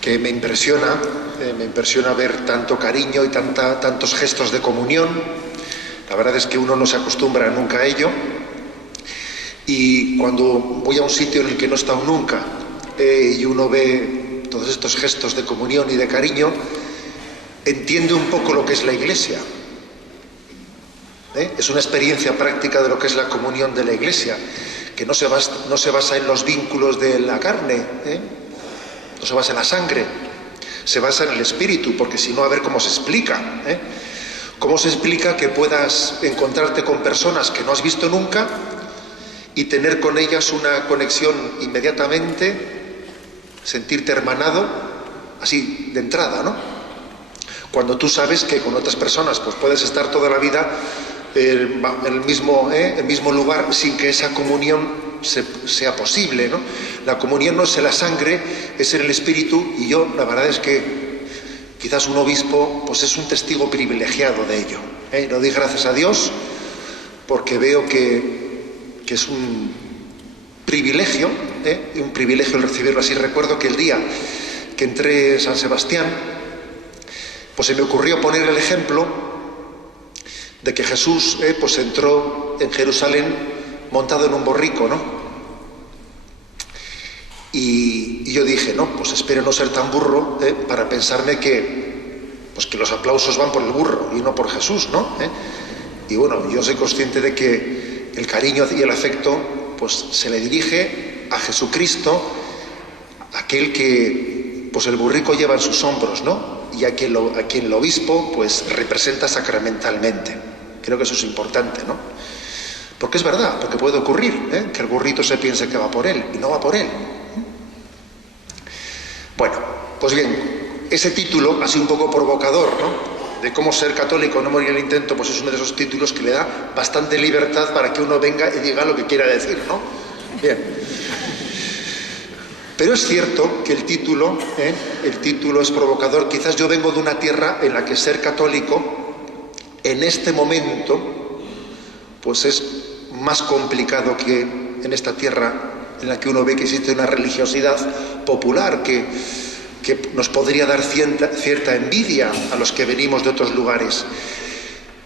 que me impresiona ver tanto cariño y tantos gestos de comunión. La verdad es que uno no se acostumbra nunca a ello, y cuando voy a un sitio en el que no he estado nunca y uno ve todos estos gestos de comunión y de cariño, entiende un poco lo que es la Iglesia. Es una experiencia práctica de lo que es la comunión de la Iglesia, que no se basa en los vínculos de la carne, no se basa en la sangre, se basa en el Espíritu, porque si no, a ver cómo se explica. ¿Cómo se explica que puedas encontrarte con personas que no has visto nunca y tener con ellas una conexión inmediatamente, sentirte hermanado, así de entrada, ¿no? Cuando tú sabes que con otras personas pues puedes estar toda la vida en el mismo lugar sin que esa comunión sea posible, ¿no? La comunión no es en la sangre, es en el Espíritu, y yo la verdad es que quizás un obispo pues es un testigo privilegiado de ello. Lo doy gracias a Dios porque veo que es un privilegio el recibirlo así. Recuerdo que el día que entré en San Sebastián, pues se me ocurrió poner el ejemplo de que Jesús pues entró en Jerusalén montado en un borrico, ¿no? Y yo dije, no, pues espero no ser tan burro para pensarme que los aplausos van por el burro y no por Jesús, ¿no? Y bueno, yo soy consciente de que el cariño y el afecto pues se le dirige a Jesucristo, aquel que pues el burrico lleva en sus hombros, ¿no? Y a quien el obispo pues representa sacramentalmente. Creo que eso es importante, ¿no? Porque es verdad, porque puede ocurrir que el burrito se piense que va por él y no va por él. Bueno, pues bien, ese título, así un poco provocador, ¿no?, de cómo ser católico, no morir en el intento, pues es uno de esos títulos que le da bastante libertad para que uno venga y diga lo que quiera decir, ¿no? Bien. Pero es cierto que el título es provocador. Quizás yo vengo de una tierra en la que ser católico, en este momento, pues es más complicado que en esta tierra en la que uno ve que existe una religiosidad popular que nos podría dar cierta envidia a los que venimos de otros lugares.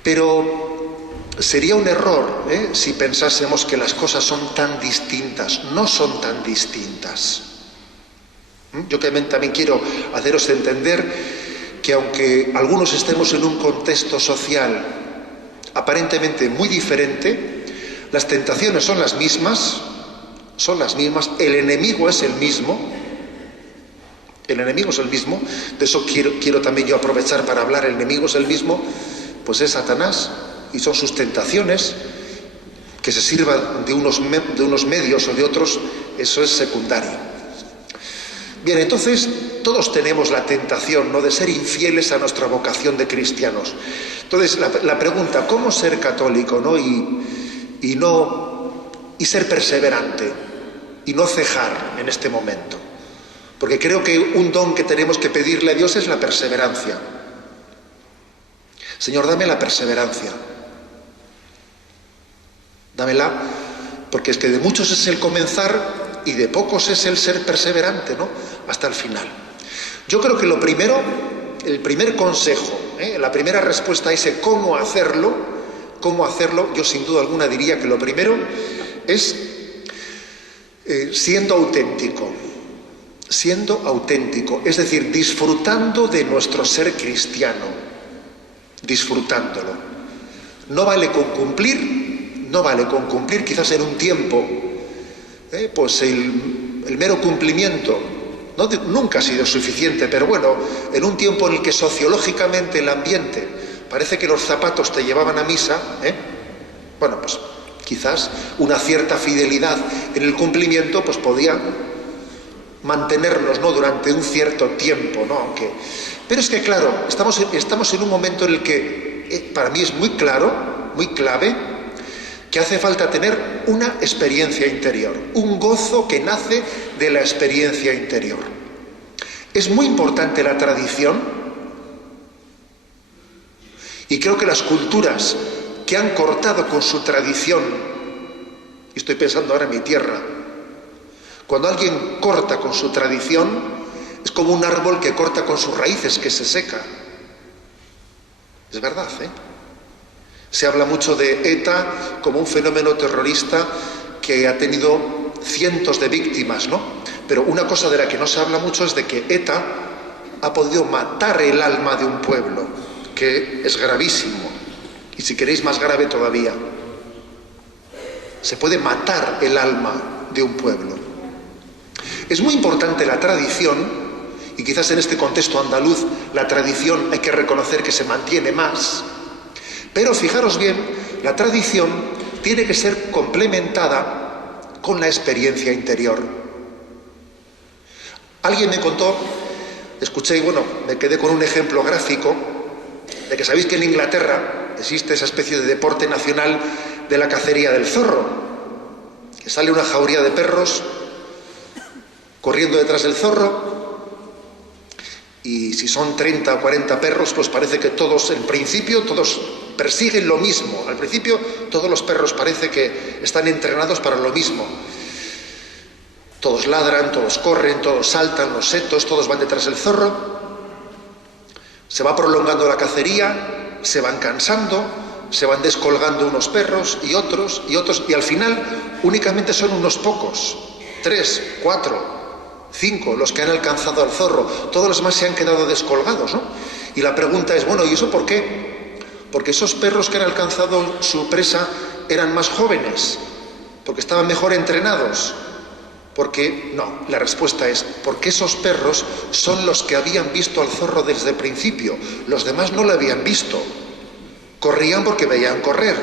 Pero sería un error si pensásemos que las cosas son tan distintas. No son tan distintas. Yo también quiero haceros entender que aunque algunos estemos en un contexto social aparentemente muy diferente, las tentaciones son las mismas, el enemigo es el mismo, de eso quiero también yo aprovechar para hablar. El enemigo es el mismo, pues es Satanás, y son sus tentaciones. Que se sirva de unos medios o de otros, eso es secundario. Bien, entonces todos tenemos la tentación, ¿no?, de ser infieles a nuestra vocación de cristianos. Entonces la pregunta, ¿cómo ser católico, ¿no?, y ser perseverante y no cejar en este momento? Porque creo que un don que tenemos que pedirle a Dios es la perseverancia. Señor, dame la perseverancia. Dámela, porque es que de muchos es el comenzar y de pocos es el ser perseverante, ¿no?, hasta el final. Yo creo que el primer consejo, la primera respuesta a ese cómo hacerlo, yo sin duda alguna diría que lo primero es siendo auténtico, es decir, disfrutando de nuestro ser cristiano, disfrutándolo. No vale con cumplir, quizás en un tiempo, pues el mero cumplimiento nunca ha sido suficiente, pero bueno, en un tiempo en el que sociológicamente el ambiente parece que los zapatos te llevaban a misa, bueno, pues quizás una cierta fidelidad en el cumplimiento pues podía mantenernos, ¿no?, durante un cierto tiempo, ¿no? Pero es que claro, estamos en un momento en el que para mí es muy claro, muy clave, que hace falta tener una experiencia interior, un gozo que nace de la experiencia interior. Es muy importante la tradición, y creo que las culturas que han cortado con su tradición, y estoy pensando ahora en mi tierra, cuando alguien corta con su tradición, es como un árbol que corta con sus raíces, que se seca. Es verdad, ¿eh? Se habla mucho de ETA como un fenómeno terrorista que ha tenido cientos de víctimas, ¿no? Pero una cosa de la que no se habla mucho es de que ETA ha podido matar el alma de un pueblo, que es gravísimo. Y si queréis, más grave todavía. Se puede matar el alma de un pueblo. Es muy importante la tradición, y quizás en este contexto andaluz la tradición hay que reconocer que se mantiene más. Pero fijaros bien, la tradición tiene que ser complementada con la experiencia interior. Alguien me contó, escuché y bueno, me quedé con un ejemplo gráfico de que sabéis que en Inglaterra existe esa especie de deporte nacional de la cacería del zorro, que sale una jauría de perros corriendo detrás del zorro, y si son 30 o 40 perros, pues parece que todos, en principio, todos persiguen lo mismo. Al principio, todos los perros parece que están entrenados para lo mismo. Todos ladran, todos corren, todos saltan, los setos, todos van detrás del zorro. Se va prolongando la cacería, se van cansando, se van descolgando unos perros y otros, y al final únicamente son unos pocos, 3, 4, 5 los que han alcanzado al zorro. Todos los demás se han quedado descolgados, ¿no? Y la pregunta es, bueno, ¿y eso por qué? Porque esos perros que han alcanzado su presa eran más jóvenes, porque estaban mejor entrenados. Porque no, la respuesta es porque esos perros son los que habían visto al zorro desde el principio. Los demás no lo habían visto. Corrían porque veían correr,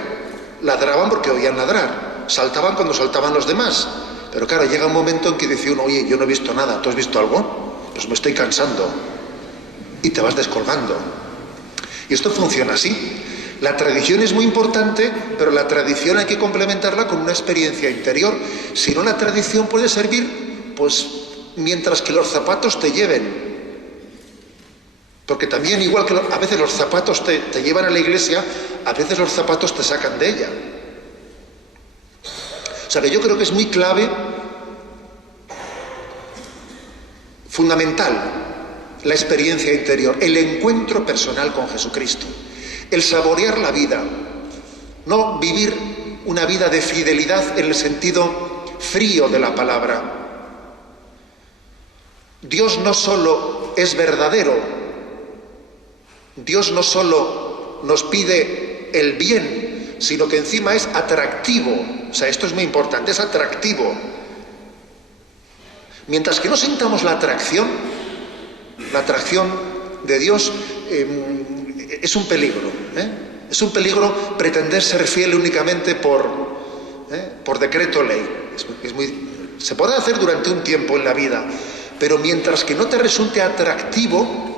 ladraban porque oían ladrar, saltaban cuando saltaban los demás. Pero claro, llega un momento en que dice uno, oye, yo no he visto nada, ¿tú has visto algo? Pues me estoy cansando. Y te vas descolgando. Y esto funciona así. La tradición es muy importante, pero la tradición hay que complementarla con una experiencia interior. Si no, la tradición puede servir, pues, mientras que los zapatos te lleven. Porque también, igual que a veces los zapatos te llevan a la iglesia, a veces los zapatos te sacan de ella. O sea que yo creo que es muy clave, fundamental, la experiencia interior, el encuentro personal con Jesucristo, el saborear la vida, no vivir una vida de fidelidad en el sentido frío de la palabra. Dios no solo es verdadero, Dios no solo nos pide el bien, sino que encima es atractivo. O sea, esto es muy importante, es atractivo. Mientras que no sintamos la atracción de Dios, es un peligro. Es un peligro pretender ser fiel únicamente por decreto ley. Se puede hacer durante un tiempo en la vida, pero mientras que no te resulte atractivo,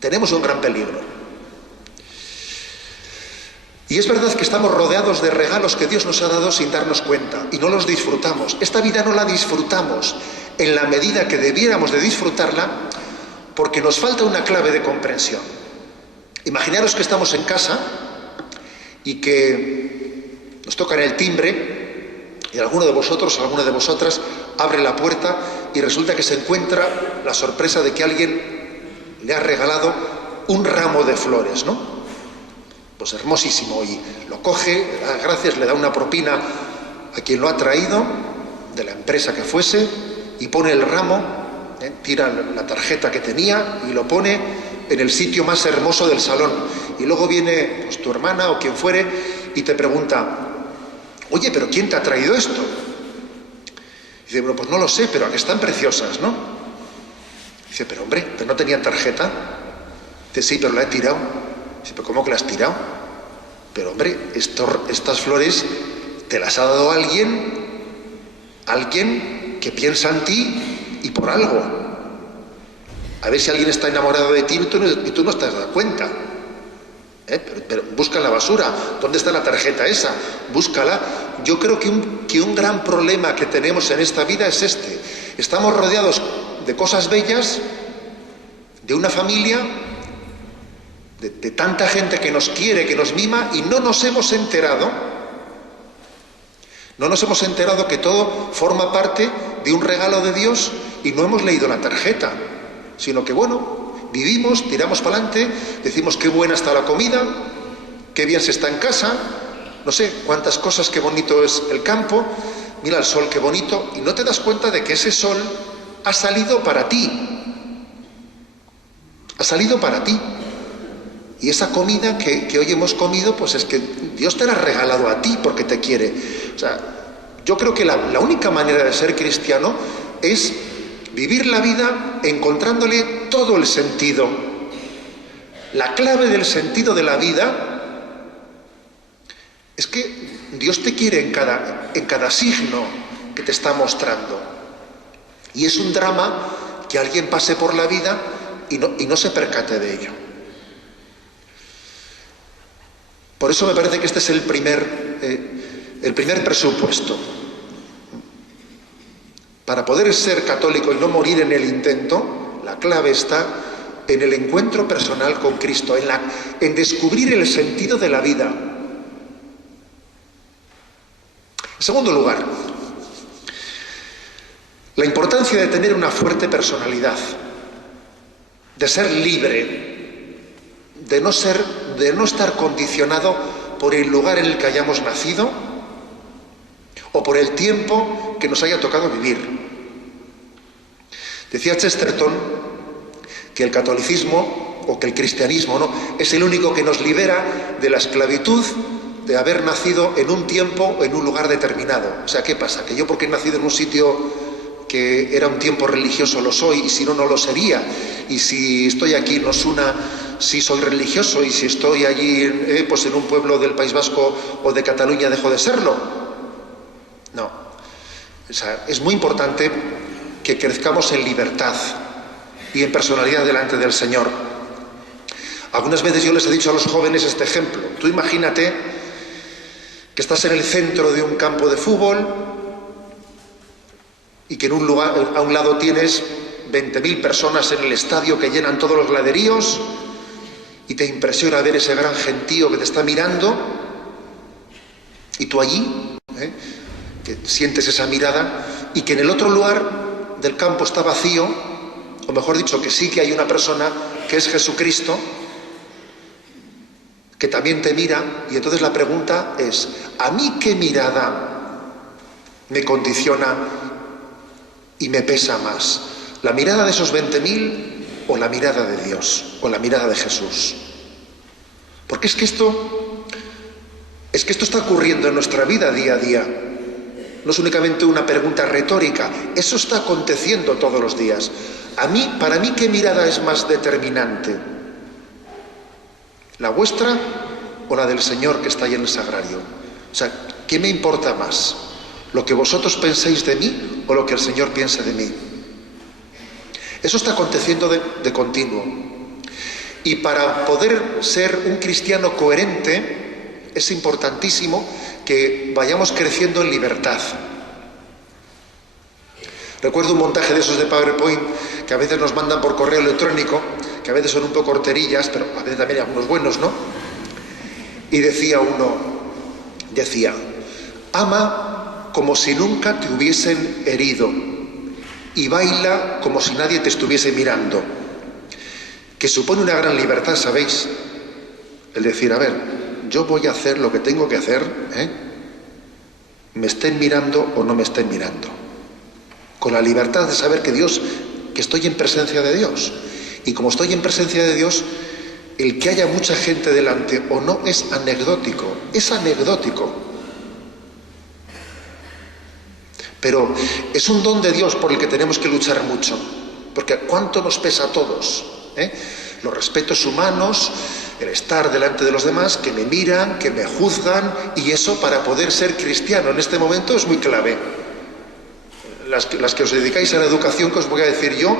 tenemos un gran peligro. Y es verdad que estamos rodeados de regalos que Dios nos ha dado sin darnos cuenta y no los disfrutamos. Esta vida no la disfrutamos en la medida que debiéramos de disfrutarla porque nos falta una clave de comprensión. Imaginaros que estamos en casa y que nos tocan el timbre y alguno de vosotros o alguna de vosotras abre la puerta y resulta que se encuentra la sorpresa de que alguien le ha regalado un ramo de flores, ¿no? Pues hermosísimo, y lo coge, le da gracias, le da una propina a quien lo ha traído, de la empresa que fuese, y pone el ramo, tira la tarjeta que tenía y lo pone en el sitio más hermoso del salón. Y luego viene pues, tu hermana o quien fuere y te pregunta, oye, ¿pero quién te ha traído esto? Y dice, bueno, pues no lo sé, pero aquí están preciosas, ¿no? Dice, pero hombre, ¿pero no tenían tarjeta? Dice, sí, pero la he tirado. Dice, ¿pero cómo que la has tirado? Pero hombre, estas flores te las ha dado alguien que piensa en ti y por algo. A ver si alguien está enamorado de ti y tú no te has dado cuenta. Pero busca en la basura. ¿Dónde está la tarjeta esa? Búscala. Yo creo que un gran problema que tenemos en esta vida es este. Estamos rodeados de cosas bellas, de una familia, de tanta gente que nos quiere, que nos mima, y no nos hemos enterado que todo forma parte de un regalo de Dios y no hemos leído la tarjeta, sino que bueno, vivimos, tiramos para adelante, decimos qué buena está la comida, qué bien se está en casa, no sé cuántas cosas, qué bonito es el campo, mira el sol qué bonito, y no te das cuenta de que ese sol ha salido para ti. Ha salido para ti. Y esa comida que hoy hemos comido, pues es que Dios te la ha regalado a ti porque te quiere. O sea, yo creo que la única manera de ser cristiano es vivir la vida encontrándole todo el sentido. La clave del sentido de la vida es que Dios te quiere en cada signo que te está mostrando. Y es un drama que alguien pase por la vida y no se percate de ello. Por eso me parece que este es el primer presupuesto. Para poder ser católico y no morir en el intento, la clave está en el encuentro personal con Cristo, en descubrir el sentido de la vida. En segundo lugar, la importancia de tener una fuerte personalidad, de ser libre, de no estar condicionado por el lugar en el que hayamos nacido o por el tiempo que nos haya tocado vivir. Decía Chesterton que el catolicismo o que el cristianismo es el único que nos libera de la esclavitud de haber nacido en un tiempo, en un lugar determinado. O sea, ¿qué pasa? Que yo porque he nacido en un sitio que era un tiempo religioso lo soy, y si no, no lo sería. Y si estoy aquí en Osuna, sí soy religioso, y si estoy allí pues en un pueblo del País Vasco o de Cataluña dejo de serlo. No. O sea, es muy importante que crezcamos en libertad y en personalidad delante del Señor. Algunas veces yo les he dicho a los jóvenes este ejemplo. Tú imagínate que estás en el centro de un campo de fútbol y que a un lado tienes 20.000 personas en el estadio que llenan todos los graderíos y te impresiona ver ese gran gentío que te está mirando, y tú allí, que sientes esa mirada, y que en el otro lugar del campo está vacío, o mejor dicho, que sí que hay una persona que es Jesucristo, que también te mira, y entonces la pregunta es, ¿a mí qué mirada me condiciona y me pesa más? ¿La mirada de esos 20.000 o la mirada de Dios, o la mirada de Jesús? Porque es que esto está ocurriendo en nuestra vida día a día. No es únicamente una pregunta retórica, eso está aconteciendo todos los días. Para mí, ¿qué mirada es más determinante? ¿La vuestra o la del Señor que está ahí en el sagrario? O sea, ¿qué me importa más? ¿Lo que vosotros penséis de mí o lo que el Señor piense de mí? Eso está aconteciendo de continuo. Y para poder ser un cristiano coherente, es importantísimo que vayamos creciendo en libertad. Recuerdo un montaje de esos de PowerPoint que a veces nos mandan por correo electrónico, que a veces son un poco horterillas, pero a veces también hay algunos buenos, ¿no? Y decía, ama como si nunca te hubiesen herido y baila como si nadie te estuviese mirando. Que supone una gran libertad, ¿sabéis? El decir, a ver, yo voy a hacer lo que tengo que hacer, me estén mirando o no me estén mirando. Con la libertad de saber que estoy en presencia de Dios. Y como estoy en presencia de Dios, el que haya mucha gente delante o no es anecdótico. Es anecdótico. Pero es un don de Dios por el que tenemos que luchar mucho. Porque ¿cuánto nos pesa a todos? Los respetos humanos, el estar delante de los demás, que me miran, que me juzgan, y eso para poder ser cristiano en este momento es muy clave. Las que os dedicáis a la educación, que os voy a decir yo,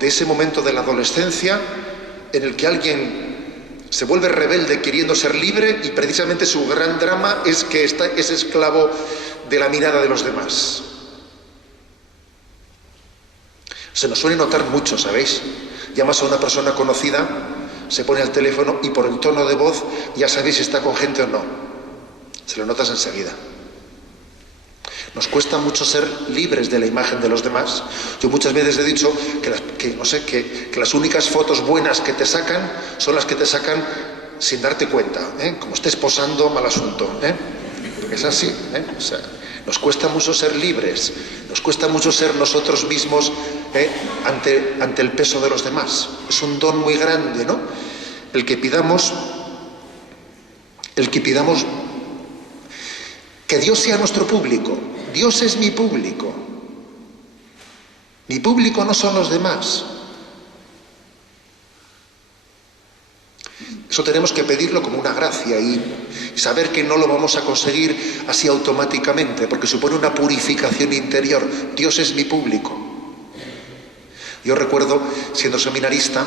de ese momento de la adolescencia en el que alguien se vuelve rebelde queriendo ser libre y precisamente su gran drama es que es esclavo de la mirada de los demás. Se nos suele notar mucho, ¿sabéis? Llamas a una persona conocida, se pone al teléfono y por el tono de voz ya sabéis si está con gente o no. Se lo notas enseguida. Nos cuesta mucho ser libres de la imagen de los demás. Yo muchas veces he dicho que las únicas fotos buenas que te sacan son las que te sacan sin darte cuenta, como estés posando, mal asunto, es así, O sea, nos cuesta mucho ser libres, nos cuesta mucho ser nosotros mismos ante el peso de los demás. Es un don muy grande, ¿no? El que pidamos que Dios sea nuestro público. Dios es mi público. Mi público no son los demás. Eso tenemos que pedirlo como una gracia y saber que no lo vamos a conseguir así automáticamente, porque supone una purificación interior. Dios es mi público. Yo recuerdo, siendo seminarista,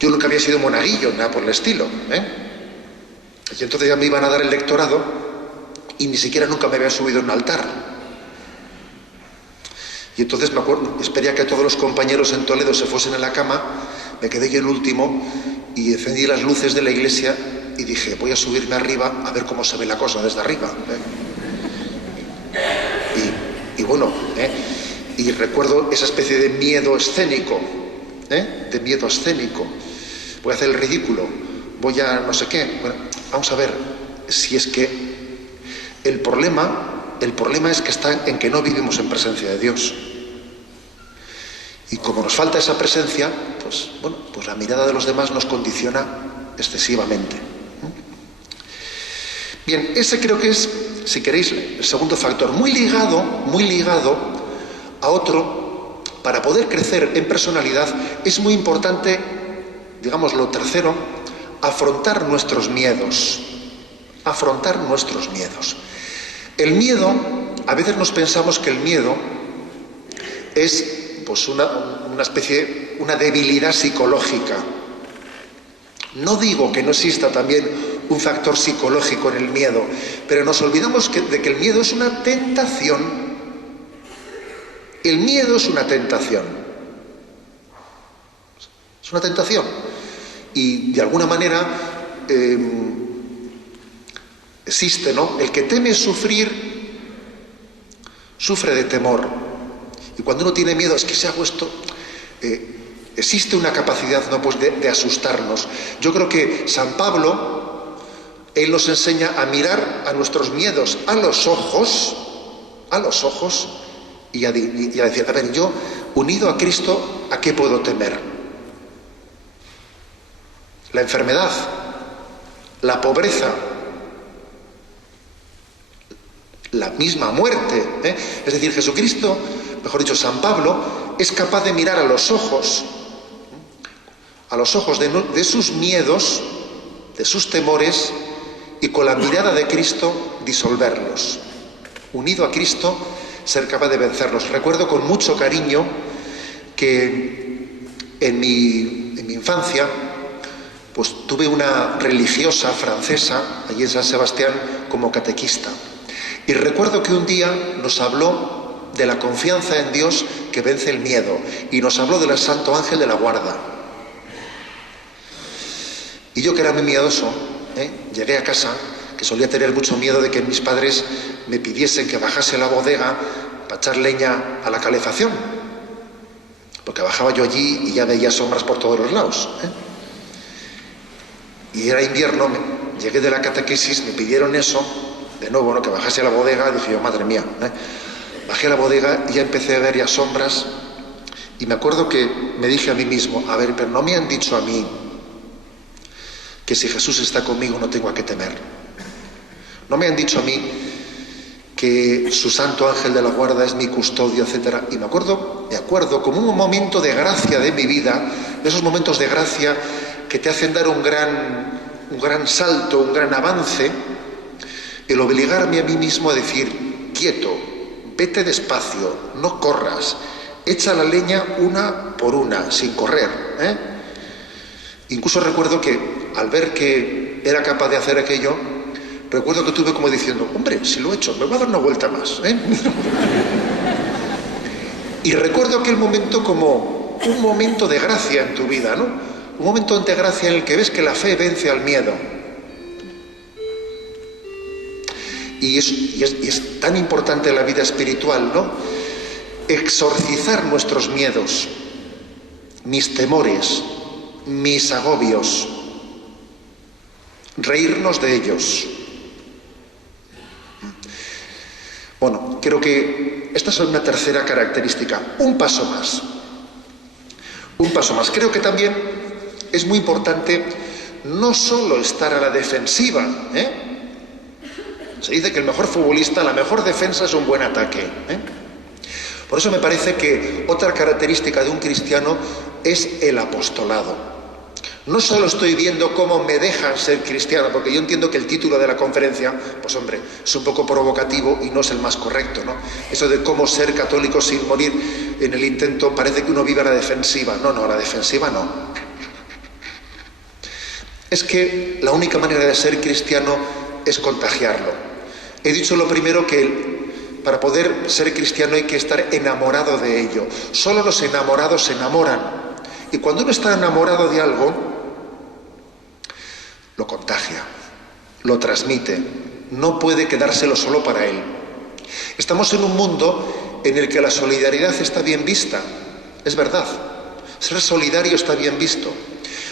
yo nunca había sido monaguillo, nada por el estilo, Y entonces ya me iban a dar el lectorado y ni siquiera nunca me había subido a un altar. Y entonces me acuerdo, esperé a que todos los compañeros en Toledo se fuesen a la cama, me quedé yo el último y encendí las luces de la iglesia y dije, voy a subirme arriba a ver cómo se ve la cosa desde arriba. Y bueno, y recuerdo esa especie de miedo escénico, voy a hacer el ridículo, voy a no sé qué. Bueno, vamos a ver, si es que el problema es que está en que no vivimos en presencia de Dios. Y como nos falta esa presencia, pues la mirada de los demás nos condiciona excesivamente. Bien, ese creo que es, si queréis, el segundo factor, muy ligado a otro. Para poder crecer en personalidad es muy importante, digamos lo tercero, afrontar nuestros miedos. El miedo, a veces nos pensamos que el miedo es pues una especie, una debilidad psicológica. No digo que no exista también un factor psicológico en el miedo, pero nos olvidamos de que el miedo es una tentación. El miedo es una tentación. Es una tentación. Y de alguna manera existe, ¿no? El que teme sufrir, sufre de temor. Y cuando uno tiene miedo, es que si hago esto, existe una capacidad, ¿no?, pues de asustarnos. Yo creo que San Pablo, él nos enseña a mirar a nuestros miedos a los ojos, y a decir, a ver, yo, unido a Cristo, ¿a qué puedo temer? La enfermedad, la pobreza, la misma muerte, Es decir, Jesucristo, mejor dicho, San Pablo, es capaz de mirar a los ojos de sus miedos, de sus temores, y con la mirada de Cristo disolverlos. Unido a Cristo, ser capaz de vencerlos. Recuerdo con mucho cariño que en mi infancia, pues tuve una religiosa francesa allí en San Sebastián como catequista. Y recuerdo que un día nos habló de la confianza en Dios que vence el miedo, y nos habló del Santo Ángel de la Guarda. Y yo, que era muy miedoso, llegué a casa, que solía tener mucho miedo de que mis padres me pidiesen que bajase a la bodega para echar leña a la calefacción, porque bajaba yo allí y ya veía sombras por todos los lados, Y era invierno, llegué de la catequesis, me pidieron eso, de nuevo, ¿no?, que bajase a la bodega. Dije yo, madre mía, Bajé a la bodega y ya empecé a ver ya sombras, y me acuerdo que me dije a mí mismo, a ver, pero no me han dicho a mí que si Jesús está conmigo no tengo a qué temer. No me han dicho a mí que su Santo Ángel de la Guarda es mi custodio, etc. Y me acuerdo como un momento de gracia de mi vida, de esos momentos de gracia que te hacen dar un gran salto, un gran avance, el obligarme a mí mismo a decir, quieto, vete despacio, no corras, echa la leña una por una, sin correr. Incluso recuerdo que al ver que era capaz de hacer aquello, recuerdo que tuve como diciendo, hombre, si lo he hecho, me voy a dar una vuelta más. Y recuerdo aquel momento como un momento de gracia en tu vida, ¿no? Un momento de gracia en el que ves que la fe vence al miedo. Y es tan importante en la vida espiritual, ¿no? Exorcizar nuestros miedos, mis temores, mis agobios, reírnos de ellos. Bueno, creo que esta es una tercera característica. Un paso más. Creo que también es muy importante no solo estar a la defensiva, Se dice que el mejor futbolista, la mejor defensa es un buen ataque, Por eso me parece que otra característica de un cristiano es el apostolado. No solo estoy viendo cómo me dejan ser cristiano, porque yo entiendo que el título de la conferencia, pues hombre, es un poco provocativo y no es el más correcto, ¿no? Eso de cómo ser católico sin morir en el intento, parece que uno vive a la defensiva. No, a la defensiva no. Es que la única manera de ser cristiano es contagiarlo. He dicho lo primero, que para poder ser cristiano hay que estar enamorado de ello. Solo los enamorados se enamoran. Y cuando uno está enamorado de algo, lo contagia, lo transmite. No puede quedárselo solo para él. Estamos en un mundo en el que la solidaridad está bien vista. Es verdad. Ser solidario está bien visto.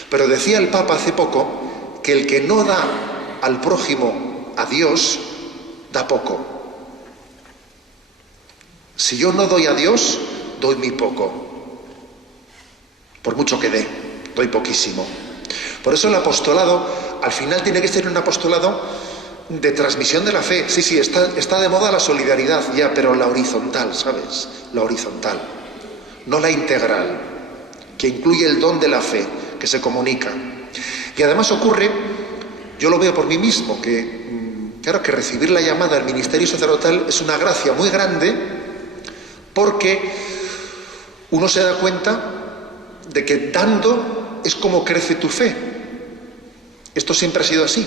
Pero decía el Papa hace poco que el que no da al prójimo a Dios, da poco. Si yo no doy a Dios, doy muy poco. Por mucho que dé, doy poquísimo. Por eso el apostolado, al final tiene que ser un apostolado de transmisión de la fe. Sí, está de moda la solidaridad, ya, pero la horizontal, ¿sabes? La horizontal, no la integral, que incluye el don de la fe, que se comunica. Y además ocurre, yo lo veo por mí mismo, que claro que recibir la llamada al ministerio sacerdotal es una gracia muy grande, porque uno se da cuenta de que dando es como crece tu fe. Esto siempre ha sido así.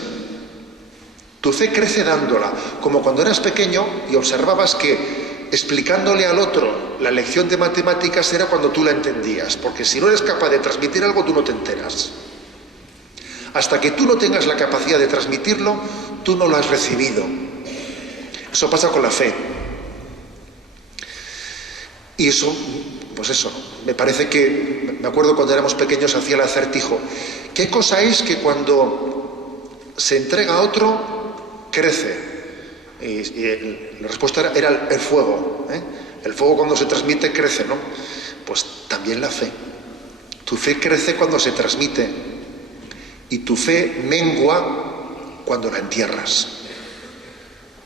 Tu fe crece dándola, como cuando eras pequeño y observabas que explicándole al otro la lección de matemáticas era cuando tú la entendías, porque si no eres capaz de transmitir algo, tú no te enteras. Hasta que tú no tengas la capacidad de transmitirlo, tú no lo has recibido. Eso pasa con la fe. Y eso, pues eso, me parece que, me acuerdo cuando éramos pequeños hacía el acertijo. ¿Qué cosa es que cuando se entrega a otro, crece? Y la respuesta era el fuego. El fuego cuando se transmite crece, ¿no? Pues también la fe. Tu fe crece cuando se transmite. Y tu fe mengua cuando la entierras.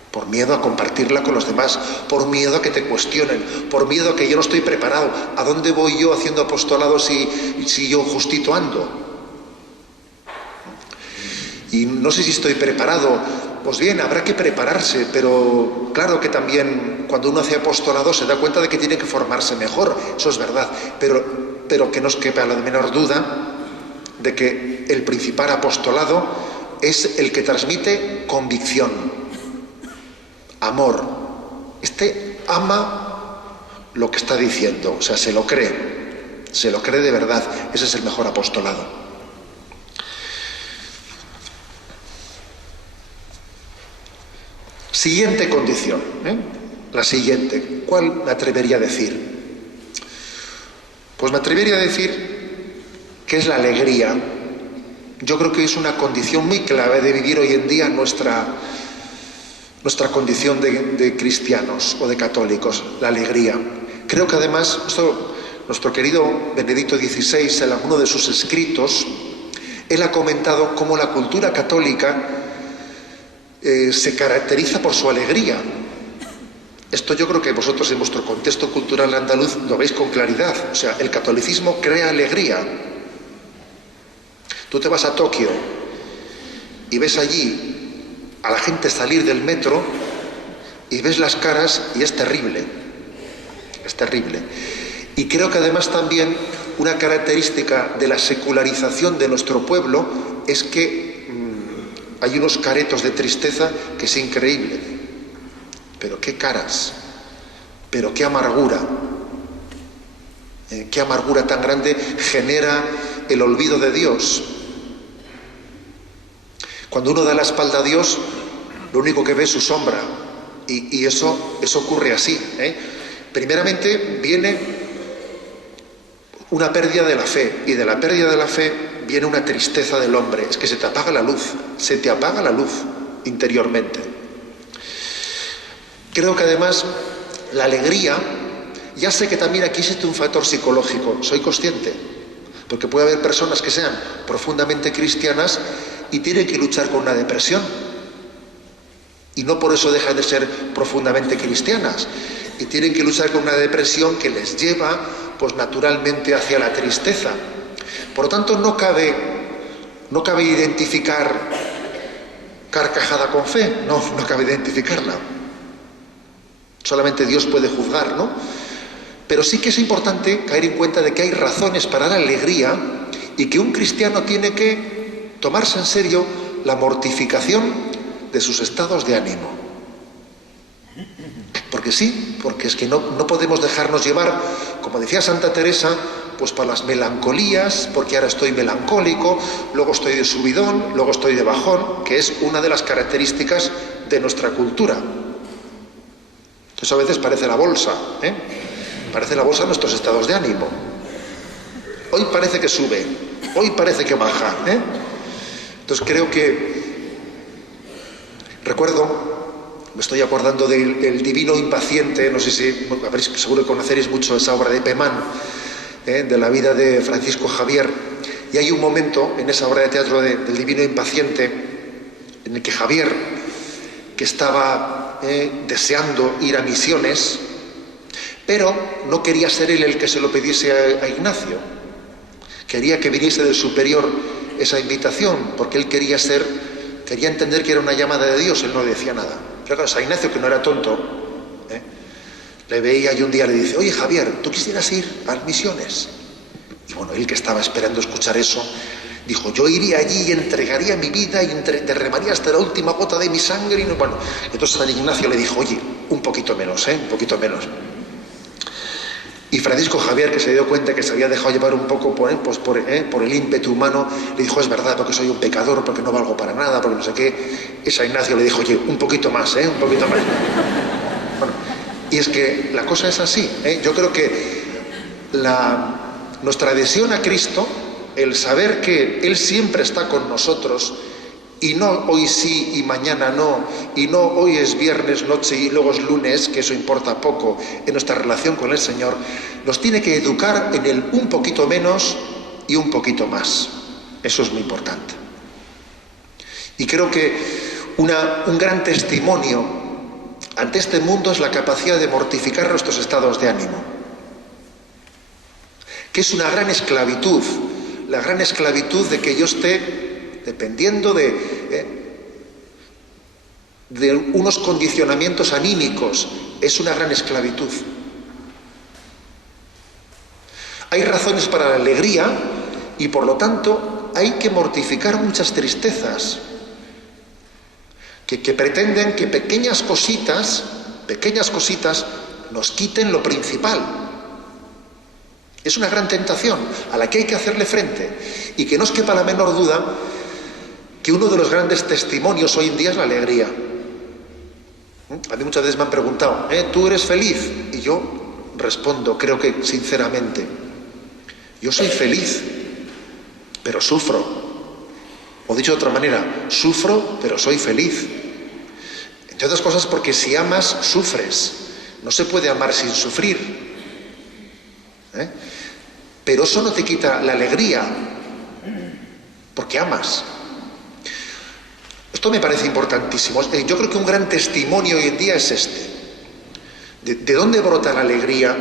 Por miedo a compartirla con los demás, por miedo a que te cuestionen, por miedo a que yo no estoy preparado. ¿A dónde voy yo haciendo apostolado si yo justito ando? Y no sé si estoy preparado. Pues bien, habrá que prepararse, pero claro que también cuando uno hace apostolado se da cuenta de que tiene que formarse mejor, eso es verdad, pero que no os quepa la menor duda de que el principal apostolado es el que transmite convicción. Amor. Este ama lo que está diciendo, o sea, se lo cree de verdad. Ese es el mejor apostolado. Siguiente condición, la siguiente. ¿Cuál me atrevería a decir? Pues me atrevería a decir que es la alegría. Yo creo que es una condición muy clave de vivir hoy en día nuestra condición de cristianos o de católicos, la alegría. Creo que además, nuestro querido Benedicto XVI, en alguno de sus escritos, él ha comentado cómo la cultura católica se caracteriza por su alegría. Esto yo creo que vosotros en vuestro contexto cultural andaluz lo veis con claridad. O sea, el catolicismo crea alegría. Tú te vas a Tokio y ves allí a la gente salir del metro y ves las caras y es terrible. Es terrible. Y creo que además también una característica de la secularización de nuestro pueblo es que hay unos caretos de tristeza que es increíble. Pero qué caras, pero qué amargura. Qué amargura tan grande genera el olvido de Dios. Cuando uno da la espalda a Dios, lo único que ve es su sombra. Y eso ocurre así, ¿eh? Primeramente viene una pérdida de la fe, y de la pérdida de la fe viene una tristeza del hombre. Es que se te apaga la luz interiormente. Creo que además la alegría, ya sé que también aquí existe un factor psicológico, soy consciente, porque puede haber personas que sean profundamente cristianas y tienen que luchar con una depresión, y no por eso dejan de ser profundamente cristianas, y tienen que luchar con una depresión que les lleva pues naturalmente hacia la tristeza. Por lo tanto, no cabe identificar carcajada con fe, no cabe identificarla. Solamente Dios puede juzgar, ¿no? Pero sí que es importante caer en cuenta de que hay razones para la alegría y que un cristiano tiene que tomarse en serio la mortificación de sus estados de ánimo. Porque es que no podemos dejarnos llevar, como decía Santa Teresa, pues para las melancolías, porque ahora estoy melancólico, luego estoy de subidón, luego estoy de bajón, que es una de las características de nuestra cultura. Eso a veces parece la bolsa, ¿eh? Parece la bolsa nuestros estados de ánimo. Hoy parece que sube, hoy parece que baja, ¿eh? Entonces creo que, recuerdo, me estoy acordando del Divino Impaciente, no sé si, seguro que conoceréis mucho esa obra de Pemán, de la vida de Francisco Javier, y hay un momento en esa obra de teatro del Divino Impaciente en el que Javier, que estaba deseando ir a misiones, pero no quería ser él el que se lo pidiese a Ignacio, quería que viniese del superior esa invitación, porque él quería entender que era una llamada de Dios, él no decía nada. Pero claro, San Ignacio, que no era tonto, le veía y un día le dice: oye Javier, ¿tú quisieras ir a las misiones? Y bueno, él, que estaba esperando escuchar eso, dijo: yo iría allí y entregaría mi vida y derramaría hasta la última gota de mi sangre. Y no, bueno, entonces San Ignacio le dijo: oye, un poquito menos, un poquito menos. Y Francisco Javier, que se dio cuenta que se había dejado llevar un poco por el ímpetu humano, le dijo: es verdad, porque soy un pecador, porque no valgo para nada, porque no sé qué. Y San Ignacio le dijo: oye, un poquito más, un poquito más. Bueno, y es que la cosa es así, Yo creo que nuestra adhesión a Cristo, el saber que Él siempre está con nosotros, y no hoy sí y mañana no, y no hoy es viernes noche y luego es lunes, que eso importa poco en nuestra relación con el Señor, nos tiene que educar en el un poquito menos y un poquito más. Eso es muy importante. Y creo que un gran testimonio ante este mundo es la capacidad de mortificar nuestros estados de ánimo, que es una gran esclavitud, la gran esclavitud de que yo esté dependiendo de unos condicionamientos anímicos. Es una gran esclavitud. Hay razones para la alegría y por lo tanto hay que mortificar muchas tristezas que pretenden que pequeñas cositas nos quiten lo principal. Es una gran tentación a la que hay que hacerle frente, y que no os quepa la menor duda que uno de los grandes testimonios hoy en día es la alegría. A mí muchas veces me han preguntado: ¿tú eres feliz? Y yo respondo, creo que sinceramente, yo soy feliz, pero sufro. O dicho de otra manera, sufro, pero soy feliz. Entre otras cosas porque si amas, sufres. No se puede amar sin sufrir. Pero eso no te quita la alegría, porque amas. Esto me parece importantísimo. Yo creo que un gran testimonio hoy en día es este. ¿De dónde brota la alegría?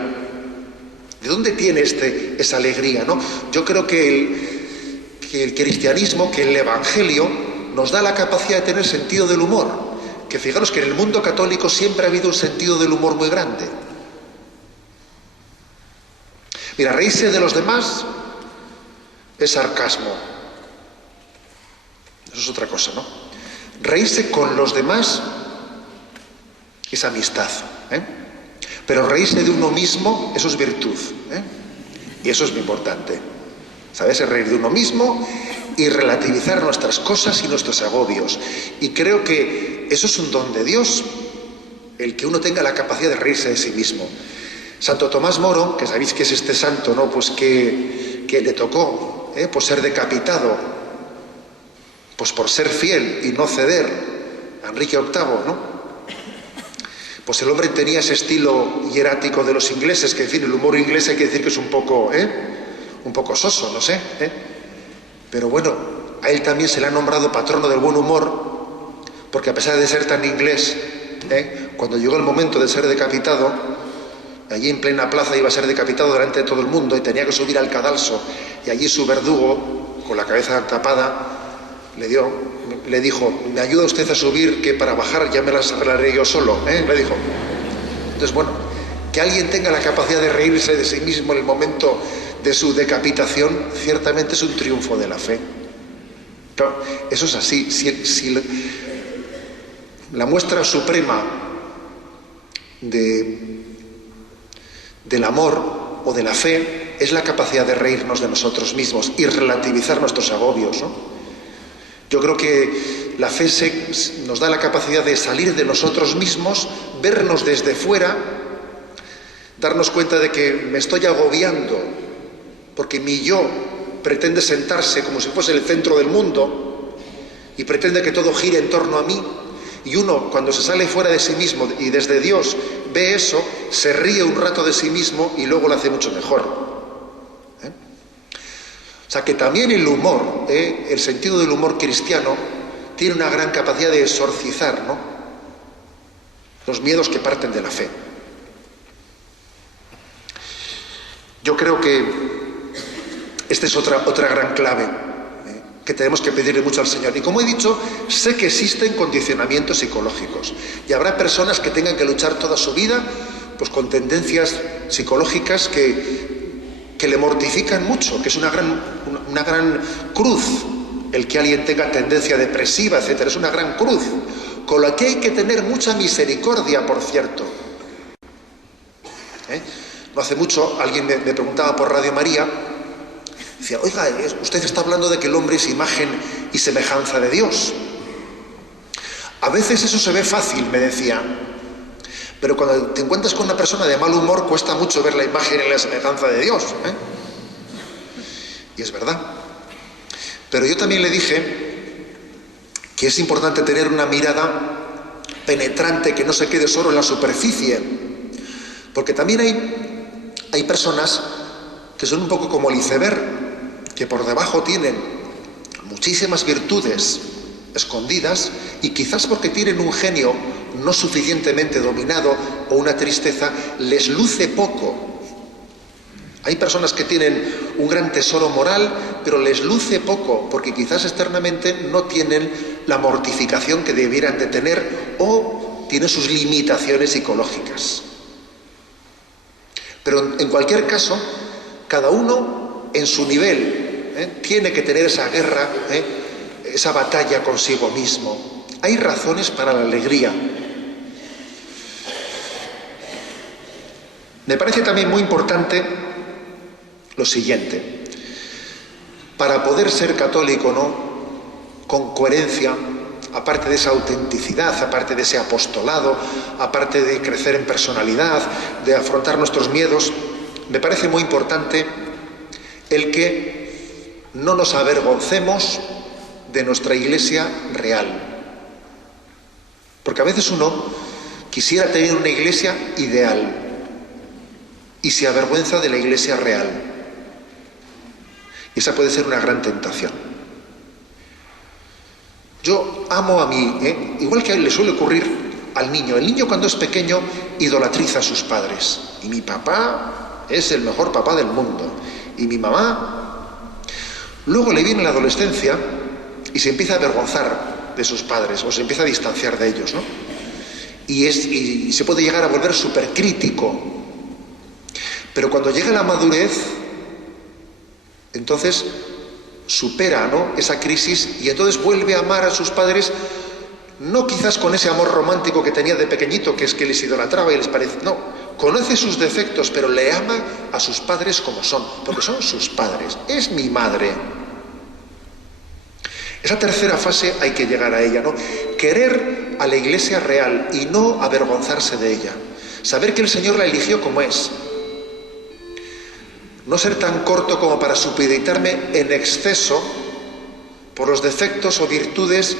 ¿De dónde tiene esa alegría, no? Yo creo que el cristianismo, que el evangelio, nos da la capacidad de tener sentido del humor. Que fijaros que en el mundo católico siempre ha habido un sentido del humor muy grande. Mira, reírse de los demás es sarcasmo. Eso es otra cosa, ¿no? Reírse con los demás es amistad, pero reírse de uno mismo, eso es virtud, y eso es muy importante. ¿Sabes? Reír de uno mismo y relativizar nuestras cosas y nuestros agobios. Y creo que eso es un don de Dios, el que uno tenga la capacidad de reírse de sí mismo. Santo Tomás Moro, que sabéis que es este santo, ¿no? Pues que le tocó, pues ser decapitado, pues por ser fiel y no ceder a Enrique VIII, ¿no? Pues el hombre tenía ese estilo hierático de los ingleses, que en fin, el humor inglés hay que decir que es un poco soso, no sé, pero bueno, a él también se le ha nombrado patrono del buen humor, porque a pesar de ser tan inglés, cuando llegó el momento de ser decapitado, allí en plena plaza iba a ser decapitado delante de todo el mundo y tenía que subir al cadalso, y allí su verdugo, con la cabeza tapada, le dijo: ¿me ayuda usted a subir, que para bajar ya me las arreglaré yo solo? Le dijo. Entonces, bueno, que alguien tenga la capacidad de reírse de sí mismo en el momento de su decapitación, ciertamente es un triunfo de la fe. Claro, eso es así. Si la muestra suprema del amor o de la fe es la capacidad de reírnos de nosotros mismos y relativizar nuestros agobios, ¿no? Yo creo que la fe nos da la capacidad de salir de nosotros mismos, vernos desde fuera, darnos cuenta de que me estoy agobiando porque mi yo pretende sentarse como si fuese el centro del mundo y pretende que todo gire en torno a mí, y uno, cuando se sale fuera de sí mismo y desde Dios ve eso, se ríe un rato de sí mismo y luego lo hace mucho mejor. O sea que también el humor, el sentido del humor cristiano, tiene una gran capacidad de exorcizar, ¿no?, los miedos que parten de la fe. Yo creo que esta es otra gran clave que tenemos que pedirle mucho al Señor. Y como he dicho, sé que existen condicionamientos psicológicos y habrá personas que tengan que luchar toda su vida pues con tendencias psicológicas que le mortifican mucho, que es una gran cruz el que alguien tenga tendencia depresiva, etcétera. Es una gran cruz, con la que hay que tener mucha misericordia, por cierto. No hace mucho alguien me preguntaba por Radio María, decía: oiga, usted está hablando de que el hombre es imagen y semejanza de Dios. A veces eso se ve fácil, me decía, pero cuando te encuentras con una persona de mal humor cuesta mucho ver la imagen y la semejanza de Dios, Y es verdad. Pero yo también le dije que es importante tener una mirada penetrante, que no se quede solo en la superficie, porque también hay personas que son un poco como el iceberg, que por debajo tienen muchísimas virtudes escondidas y quizás porque tienen un genio no suficientemente dominado o una tristeza les luce poco. Hay personas que tienen un gran tesoro moral, pero les luce poco porque quizás externamente no tienen la mortificación que debieran de tener o tienen sus limitaciones psicológicas. Pero en cualquier caso, cada uno en su nivel tiene que tener esa guerra, esa batalla consigo mismo. Hay razones para la alegría. Me parece también muy importante lo siguiente: para poder ser católico, ¿no?, con coherencia, aparte de esa autenticidad, aparte de ese apostolado, aparte de crecer en personalidad, de afrontar nuestros miedos, me parece muy importante el que no nos avergoncemos de nuestra iglesia real. Porque a veces uno quisiera tener una iglesia ideal y se avergüenza de la iglesia real. Y esa puede ser una gran tentación. Yo amo a mí, igual que a él le suele ocurrir al niño. El niño cuando es pequeño idolatriza a sus padres. Y mi papá es el mejor papá del mundo. Y mi mamá. Luego le viene la adolescencia y se empieza a avergonzar de sus padres o se empieza a distanciar de ellos, ¿no? Y se puede llegar a volver supercrítico. Pero cuando llega la madurez, entonces supera, ¿no?, esa crisis y entonces vuelve a amar a sus padres, no quizás con ese amor romántico que tenía de pequeñito, que es que les idolatraba y les parece, no, conoce sus defectos, pero le ama a sus padres como son, porque son sus padres. Es mi madre. Esa tercera fase hay que llegar a ella, ¿no? Querer a la Iglesia real y no avergonzarse de ella. Saber que el Señor la eligió como es. No ser tan corto como para supeditarme en exceso por los defectos o virtudes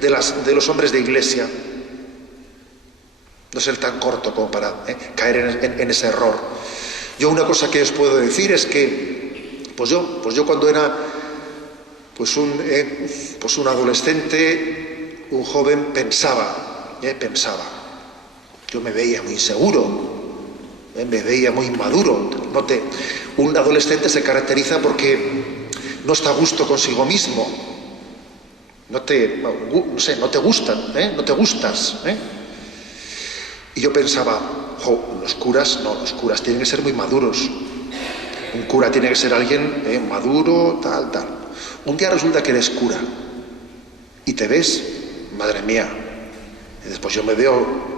de los hombres de Iglesia. No ser tan corto como para caer en ese error. Yo una cosa que os puedo decir es que pues yo cuando era un adolescente, un joven, pensaba. Yo me veía muy inseguro, me veía muy inmaduro. Un adolescente se caracteriza porque no está a gusto consigo mismo. No te gustas. Y yo pensaba, los curas tienen que ser muy maduros. Un cura tiene que ser alguien maduro, tal. Un día resulta que eres cura y te ves, madre mía, y después yo me veo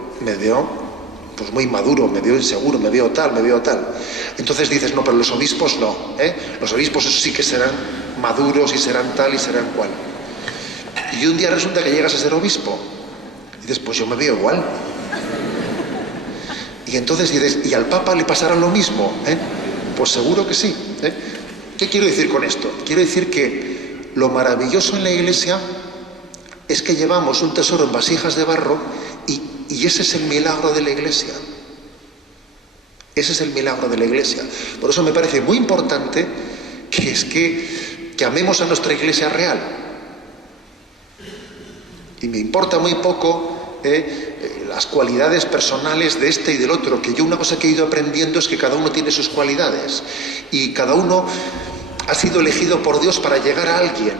pues muy maduro, me veo inseguro, me veo tal. Entonces dices, no, pero los obispos no, los obispos sí que serán maduros y serán tal y serán cual. Y un día resulta que llegas a ser obispo y dices, pues yo me veo igual. Y entonces dices, ¿y al Papa le pasará lo mismo? Pues seguro que sí. ¿Qué quiero decir con esto? Quiero decir que lo maravilloso en la Iglesia es que llevamos un tesoro en vasijas de barro y ese es el milagro de la Iglesia. Ese es el milagro de la Iglesia. Por eso me parece muy importante que amemos a nuestra Iglesia real. Y me importa muy poco las cualidades personales de este y del otro, que yo una cosa que he ido aprendiendo es que cada uno tiene sus cualidades y cada uno ha sido elegido por Dios para llegar a alguien.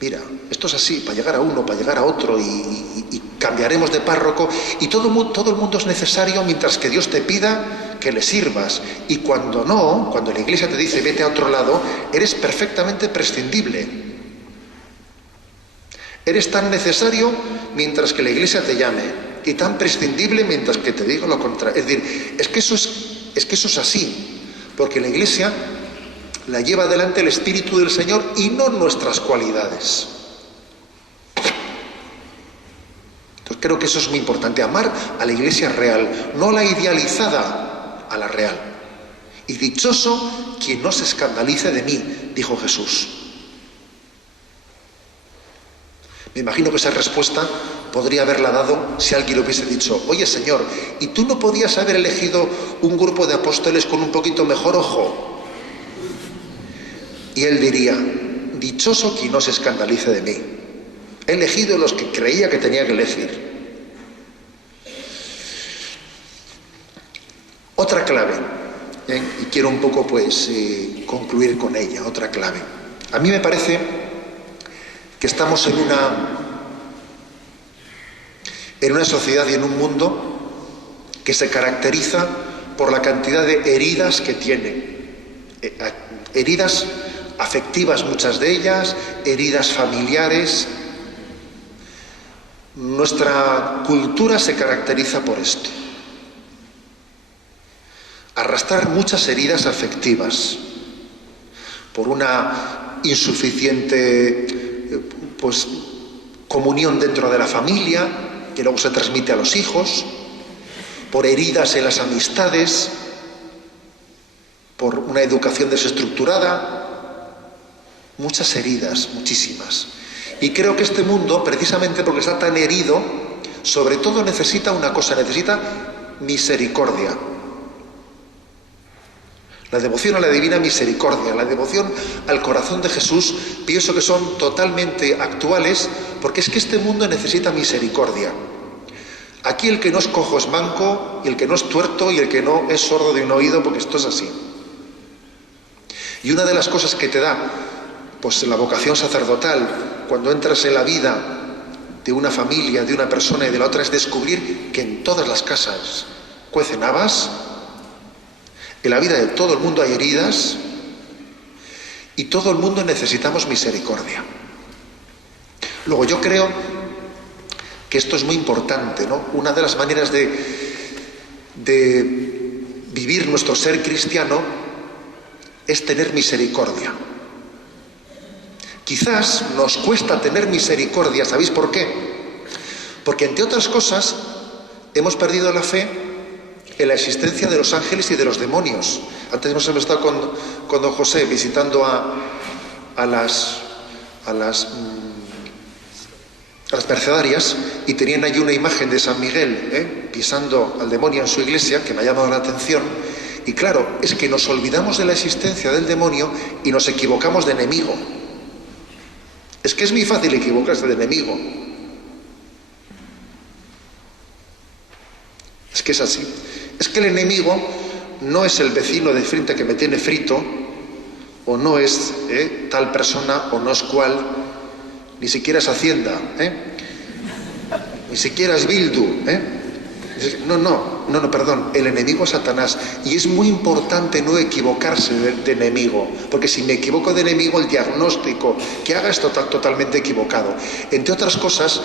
Mira, esto es así, para llegar a uno, para llegar a otro y cambiaremos de párroco y todo el mundo es necesario mientras que Dios te pida que le sirvas. Y cuando la Iglesia te dice vete a otro lado, eres perfectamente prescindible. Eres tan necesario mientras que la Iglesia te llame y tan prescindible mientras que te diga lo contrario. Es decir, es que eso es así, porque la Iglesia la lleva adelante el Espíritu del Señor y no nuestras cualidades. Entonces creo que eso es muy importante, amar a la Iglesia real, no la idealizada, a la real. Y dichoso quien no se escandalice de mí, dijo Jesús. Me imagino que esa respuesta podría haberla dado si alguien le hubiese dicho, oye Señor, ¿y tú no podías haber elegido un grupo de apóstoles con un poquito mejor ojo? Y él diría, dichoso quien no se escandalice de mí. He elegido los que creía que tenía que elegir. Otra clave, y quiero un poco concluir con ella, otra clave. A mí me parece que estamos en una sociedad y en un mundo que se caracteriza por la cantidad de heridas que tiene. Heridas afectivas, muchas de ellas, heridas familiares. Nuestra cultura se caracteriza por esto. Arrastrar muchas heridas afectivas por una insuficiente comunión dentro de la familia, que luego se transmite a los hijos, por heridas en las amistades, por una educación desestructurada, muchas heridas, muchísimas. Y creo que este mundo, precisamente porque está tan herido, sobre todo necesita una cosa, necesita misericordia. La devoción a la divina misericordia, la devoción al corazón de Jesús, pienso que son totalmente actuales, porque es que este mundo necesita misericordia. Aquí el que no es cojo es manco, y el que no es tuerto, y el que no es sordo de un oído, porque esto es así. Y una de las cosas que te da, la vocación sacerdotal, cuando entras en la vida de una familia, de una persona y de la otra, es descubrir que en todas las casas cuecen habas. En la vida de todo el mundo hay heridas y todo el mundo necesitamos misericordia. Luego yo creo que esto es muy importante, ¿no? Una de las maneras de vivir nuestro ser cristiano es tener misericordia. Quizás nos cuesta tener misericordia, ¿sabéis por qué? Porque, entre otras cosas, hemos perdido la fe en la existencia de los ángeles y de los demonios. Antes hemos estado con don José visitando a las mercedarias, y tenían allí una imagen de San Miguel pisando al demonio en su iglesia, que me ha llamado la atención. Y claro, es que nos olvidamos de la existencia del demonio y nos equivocamos de enemigo. Es que es muy fácil equivocarse de enemigo. Es que es así. Es que el enemigo no es el vecino de frente que me tiene frito, o no es tal persona, o no es cual, ni siquiera es Hacienda, ni siquiera es Bildu, No, perdón, el enemigo es Satanás. Y es muy importante no equivocarse de enemigo, porque si me equivoco de enemigo, el diagnóstico que haga es totalmente equivocado. Entre otras cosas,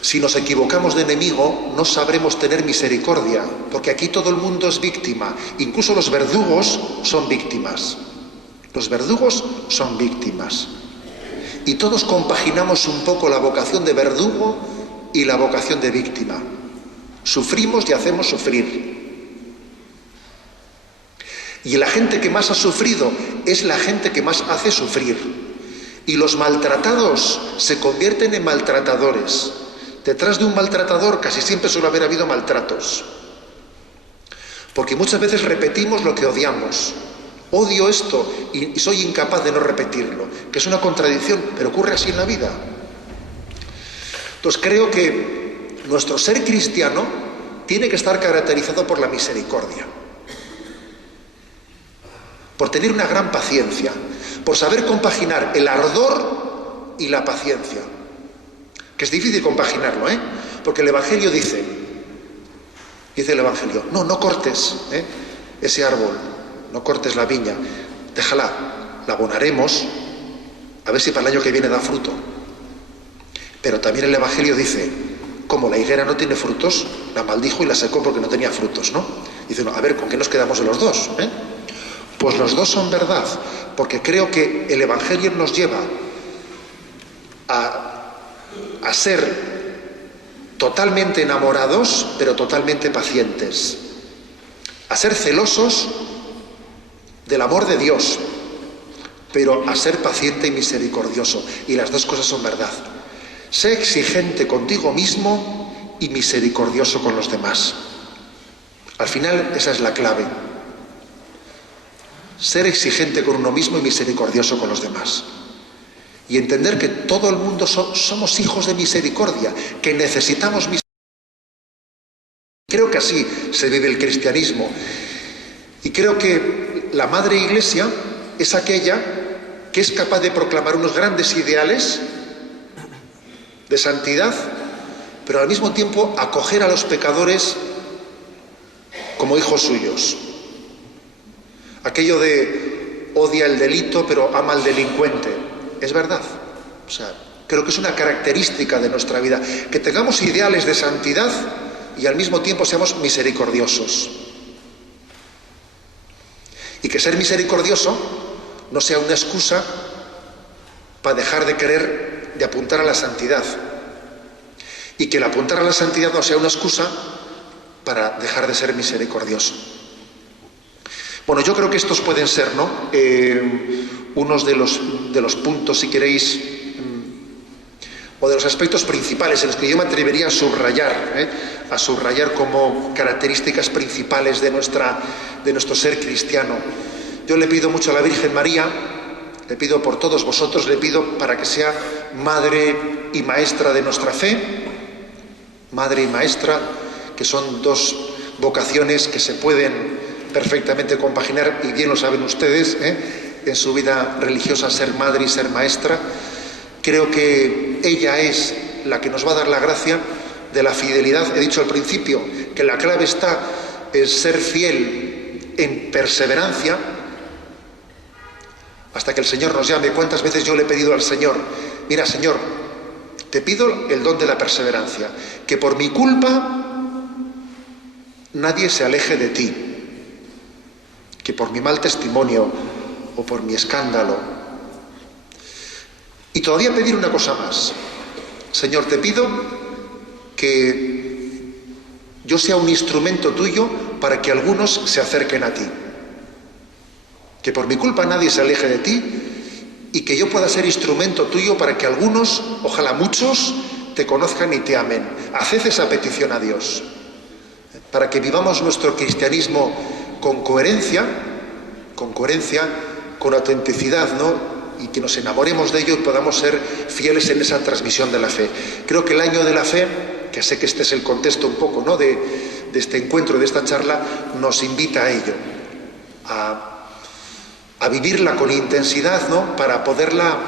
si nos equivocamos de enemigo, no sabremos tener misericordia, porque aquí todo el mundo es víctima. Incluso los verdugos son víctimas. Los verdugos son víctimas. Y todos compaginamos un poco la vocación de verdugo y la vocación de víctima. Sufrimos y hacemos sufrir. Y la gente que más ha sufrido es la gente que más hace sufrir. Y los maltratados se convierten en maltratadores. Detrás de un maltratador casi siempre suele haber habido maltratos. Porque muchas veces repetimos lo que odiamos. Odio esto y soy incapaz de no repetirlo, que es una contradicción, pero ocurre así en la vida. Entonces creo que nuestro ser cristiano tiene que estar caracterizado por la misericordia, por tener una gran paciencia, por saber compaginar el ardor y la paciencia, que es difícil compaginarlo, porque el Evangelio dice el Evangelio, no cortes ese árbol, no cortes la viña, déjala, la abonaremos, a ver si para el año que viene da fruto. Pero también el Evangelio dice, como la higuera no tiene frutos, la maldijo y la secó porque no tenía frutos, ¿no? Dice, a ver, ¿con qué nos quedamos de los dos? Pues los dos son verdad, porque creo que el Evangelio nos lleva a ser totalmente enamorados, pero totalmente pacientes, a ser celosos del amor de Dios, pero a ser paciente y misericordioso, y las dos cosas son verdad. Sé exigente contigo mismo y misericordioso con los demás. Al final esa es la clave. Ser exigente con uno mismo y misericordioso con los demás. Y entender que todo el mundo somos hijos de misericordia, que necesitamos misericordia. Creo que así se vive el cristianismo. Y creo que la Madre Iglesia es aquella que es capaz de proclamar unos grandes ideales de santidad, pero al mismo tiempo acoger a los pecadores como hijos suyos. Aquello de odia el delito pero ama al delincuente, es verdad. O sea, creo que es una característica de nuestra vida, que tengamos ideales de santidad y al mismo tiempo seamos misericordiosos. Y que ser misericordioso no sea una excusa para dejar de querer, de apuntar a la santidad. Y que el apuntar a la santidad no sea una excusa para dejar de ser misericordioso. Bueno, yo creo que estos pueden ser, unos de los puntos, si queréis, o de los aspectos principales en los que yo me atrevería a subrayar como características principales de nuestro ser cristiano. Yo le pido mucho a la Virgen María, le pido por todos vosotros, le pido para que sea madre y maestra de nuestra fe, madre y maestra, que son dos vocaciones que se pueden perfectamente compaginar, y bien lo saben ustedes, en su vida religiosa, ser madre y ser maestra. Creo que ella es la que nos va a dar la gracia de la fidelidad. He dicho al principio que la clave está en ser fiel, en perseverancia, hasta que el Señor nos llame. ¿Cuántas veces yo le he pedido al Señor, mira, Señor, te pido el don de la perseverancia, que por mi culpa nadie se aleje de ti, que por mi mal testimonio o por mi escándalo Y todavía pedir una cosa más. Señor, te pido que yo sea un instrumento tuyo para que algunos se acerquen a ti. Que por mi culpa nadie se aleje de ti y que yo pueda ser instrumento tuyo para que algunos, ojalá muchos, te conozcan y te amen. Haced esa petición a Dios, para que vivamos nuestro cristianismo con coherencia, con autenticidad, ¿no? Y que nos enamoremos de ello y podamos ser fieles en esa transmisión de la fe. Creo que el año de la fe, que sé que este es el contexto un poco, ¿no?, de este encuentro, de esta charla, nos invita a ello, a vivirla con intensidad, ¿no?, para poderla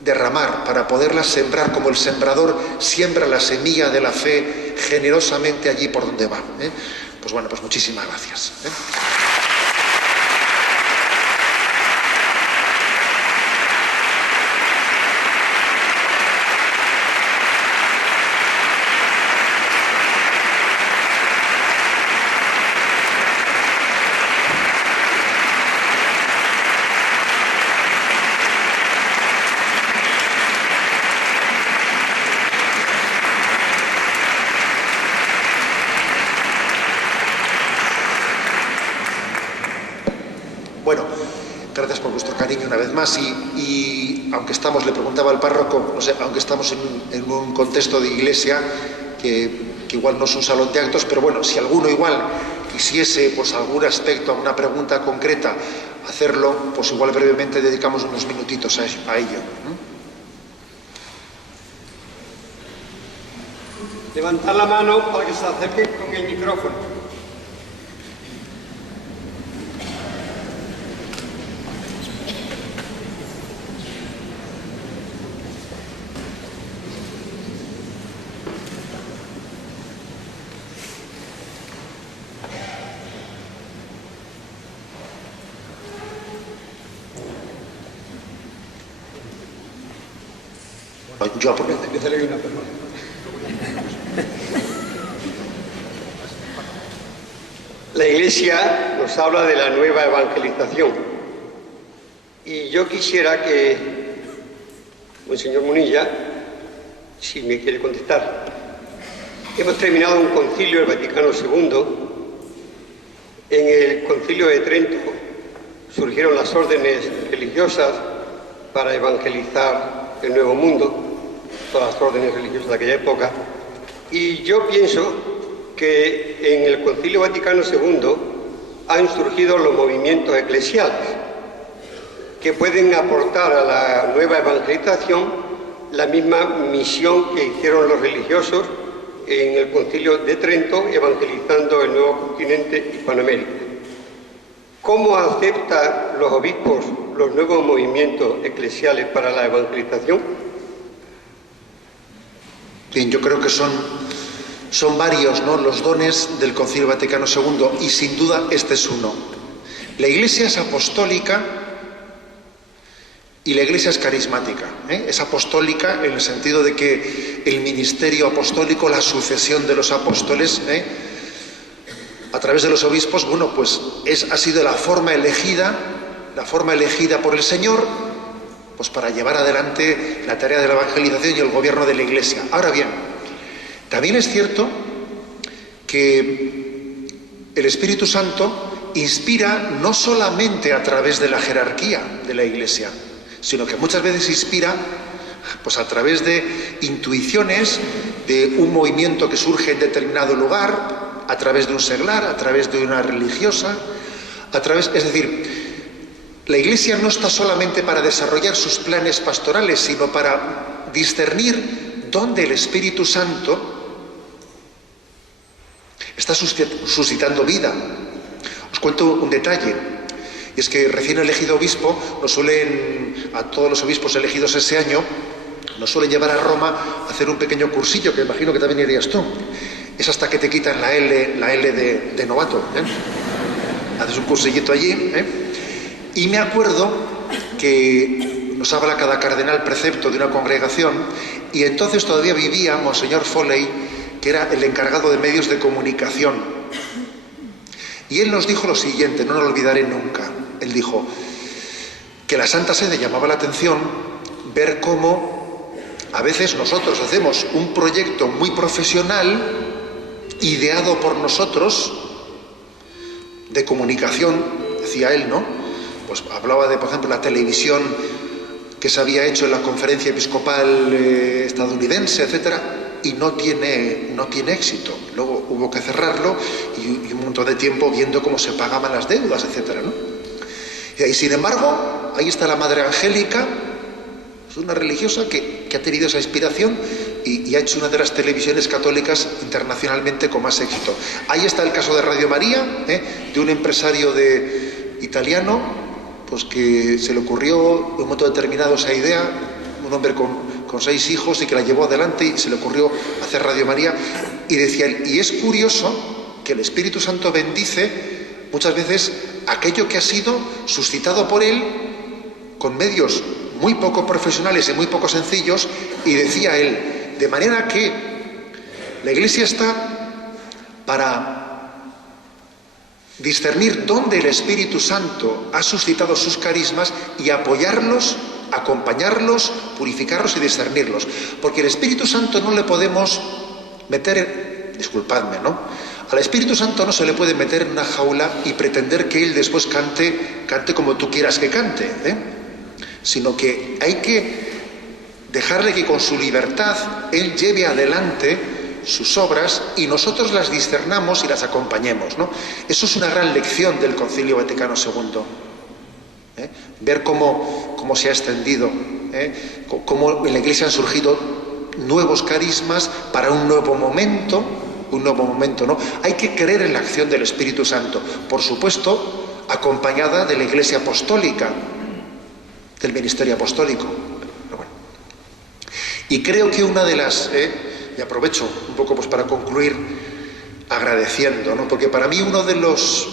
derramar, para poderla sembrar, como el sembrador siembra la semilla de la fe generosamente allí por donde va. Pues bueno, pues muchísimas gracias. Bueno, gracias por vuestro cariño una vez más y aunque estamos, le preguntaba al párroco, no sé, aunque estamos en un contexto de iglesia que igual no es un salón de actos, pero bueno, si alguno igual quisiese pues algún aspecto, alguna pregunta concreta, hacerlo, pues igual brevemente dedicamos unos minutitos a ello. Levantar la mano para que se acerque con el micrófono. Yo aprovecho. La Iglesia nos habla de la nueva evangelización y yo quisiera que Monseñor Munilla, si me quiere contestar, hemos terminado un concilio, el Vaticano II. En el concilio de Trento surgieron las órdenes religiosas para evangelizar el Nuevo Mundo, todas las órdenes religiosas de aquella época, y yo pienso que en el Concilio Vaticano II han surgido los movimientos eclesiales que pueden aportar a la nueva evangelización la misma misión que hicieron los religiosos en el Concilio de Trento, evangelizando el nuevo continente Hispanoamérica. ¿Cómo aceptan los obispos los nuevos movimientos eclesiales para la evangelización? Bien, yo creo que son varios, ¿no?, los dones del Concilio Vaticano II y sin duda este es uno. La Iglesia es apostólica y la Iglesia es carismática. Es apostólica en el sentido de que el ministerio apostólico, la sucesión de los apóstoles, a través de los obispos, bueno, pues ha sido la forma elegida por el Señor, pues para llevar adelante la tarea de la evangelización y el gobierno de la Iglesia. Ahora bien, también es cierto que el Espíritu Santo inspira no solamente a través de la jerarquía de la Iglesia, sino que muchas veces inspira pues a través de intuiciones de un movimiento que surge en determinado lugar, a través de un seglar, a través de una religiosa, es decir, la Iglesia no está solamente para desarrollar sus planes pastorales, sino para discernir dónde el Espíritu Santo está suscitando vida. Os cuento un detalle, y es que recién elegido obispo, a todos los obispos elegidos ese año, nos suelen llevar a Roma a hacer un pequeño cursillo, que imagino que también irías tú. Es hasta que te quitan la L de novato. Haces un cursillito allí. Y me acuerdo que nos habla cada cardenal precepto de una congregación, y entonces todavía vivía Monseñor Foley, que era el encargado de medios de comunicación. Y él nos dijo lo siguiente, no lo olvidaré nunca. Él dijo que la Santa Sede llamaba la atención ver cómo a veces nosotros hacemos un proyecto muy profesional, ideado por nosotros, de comunicación, decía él, ¿no? Pues hablaba de, por ejemplo, la televisión que se había hecho en la conferencia episcopal estadounidense, etcétera, y no tiene éxito. Luego hubo que cerrarlo y un montón de tiempo viendo cómo se pagaban las deudas, etcétera, ¿no? Y sin embargo, ahí está la Madre Angélica, es una religiosa que ha tenido esa inspiración y ha hecho una de las televisiones católicas internacionalmente con más éxito. Ahí está el caso de Radio María, de un empresario italiano, pues que se le ocurrió en un momento determinado esa idea, un hombre con 6 hijos, y que la llevó adelante y se le ocurrió hacer Radio María. Y decía él, y es curioso que el Espíritu Santo bendice muchas veces aquello que ha sido suscitado por él con medios muy poco profesionales y muy poco sencillos. Y decía él, de manera que la Iglesia está para discernir dónde el Espíritu Santo ha suscitado sus carismas y apoyarlos, acompañarlos, purificarlos y discernirlos. Porque el Espíritu Santo no le podemos meter, disculpadme, ¿no? Al Espíritu Santo no se le puede meter en una jaula y pretender que Él después cante como tú quieras que cante, sino que hay que dejarle que con su libertad Él lleve adelante sus obras y nosotros las discernamos y las acompañemos, ¿no? Eso es una gran lección del Concilio Vaticano II. Ver cómo se ha extendido, cómo en la Iglesia han surgido nuevos carismas para un nuevo momento, ¿no? Hay que creer en la acción del Espíritu Santo, por supuesto, acompañada de la Iglesia apostólica, del ministerio apostólico. Pero bueno. Y creo que una de las, y aprovecho un poco pues para concluir agradeciendo, ¿no? Porque para mí uno de los